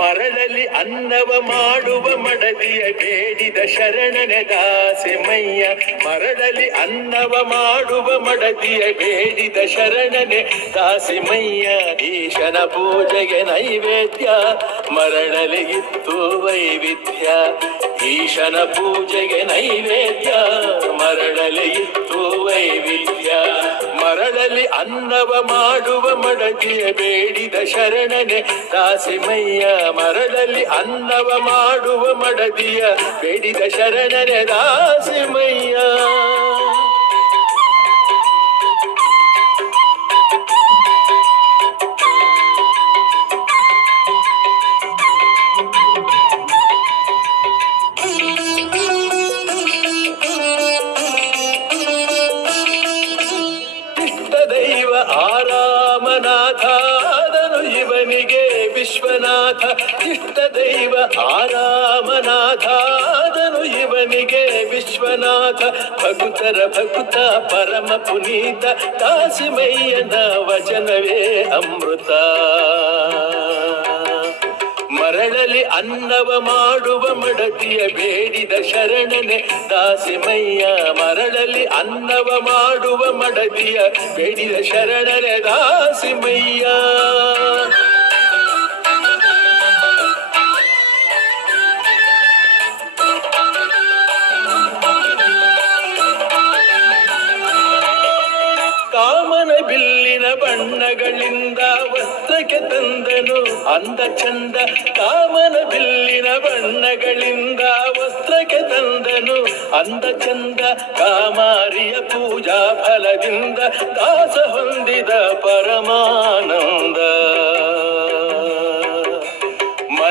ಮರಳಲಿ ಅನ್ನವ ಮಾಡುವ ಮಡದಿಯ ಬೇಡಿದ ಶರಣನೆ ದಾಸಿಮಯ್ಯ ಮರಳಲಿ ಅನ್ನವ ಮಾಡುವ ಮಡದಿಯ ಬೇಡಿದ ಶರಣನೆ ದಾಸಿಮಯ್ಯ ಈಶನ ಪೂಜೆಗೆ ನೈವೇದ್ಯ. ಮರಳಲಿ ಇತ್ತು ವೈವಿಧ್ಯ. ಈಶನ ಪೂಜೆಗೆ ನೈವೇದ್ಯ. ಮರಳಲಿ ಇತ್ತು ವೈವಿಧ್ಯ. ಮರಳಲಿ ಅನ್ನವ ಮಾಡುವ ಮಡದಿಯ ಬೇಡಿದ ಶರಣನೆ. ದಾಸಿಮಯ್ಯ ಮರಳಲಿ ಅನ್ನವ ಮಾಡುವ ಮಡದಿಯ ಬೇಡಿದ ಶರಣನೆ. ದಾಸಿಮಯ್ಯ ಆರಾಮನಾಥಾದನು ಇವನಿಗೆ ವಿಶ್ವನಾಥ ಇಷ್ಟ ದೈವ ಆರಾಮನಾಥಾದನು ಇವನಿಗೆ ವಿಶ್ವನಾಥ ಭಕ್ತರ ಭಕ್ತ ಪರಮ ಪುನೀತ ಕಾಸಿಮಯ್ಯನ ವಚನವೇ ಅಮೃತ ಮರಳಲಿ ಅನ್ನವ ಮಾಡುವ ಮಡತಿಯ ಬೇಡಿದ ಶರಣನೆ. ದಾಸಿಮಯ್ಯ ಮರಳಲಿ ಅನ್ನವ ಮಾಡುವ ಮಡತಿಯ ಬೇಡಿದ ಶರಣನೆ. ದಾಸಿಮಯ್ಯ ಕಾಮನ ಬಿಲ್ಲಿನ ಬಣ್ಣಗಳಿಂದ ವಸ್ತ್ರಕ್ಕೆ ತಂದನು. ಅಂದ ಚಂದ ಕಾಮನ ಬಿಲ್ಲಿನ ಬಣ್ಣಗಳಿಂದ ವಸ್ತ್ರಕ್ಕೆ ತಂದನು. ಅಂದ ಚಂದ ಕಾಮಾರಿಯ ಪೂಜಾ ಫಲದಿಂದ ದಾಸ ಹೊಂದಿದ ಪರಮಾನಂದ.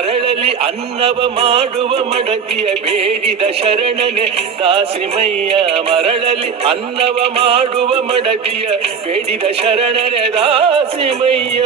ಮರಳಲಿ ಅನ್ನವ ಮಾಡುವ ಮಡದಿಯ ಬೇಡಿದ ಶರಣನೆ. ದಾಸಿಮಯ್ಯ ಮರಳಲಿ ಅನ್ನವ ಮಾಡುವ ಮಡದಿಯ ಬೇಡಿದ ಶರಣನೆ. ದಾಸಿಮಯ್ಯ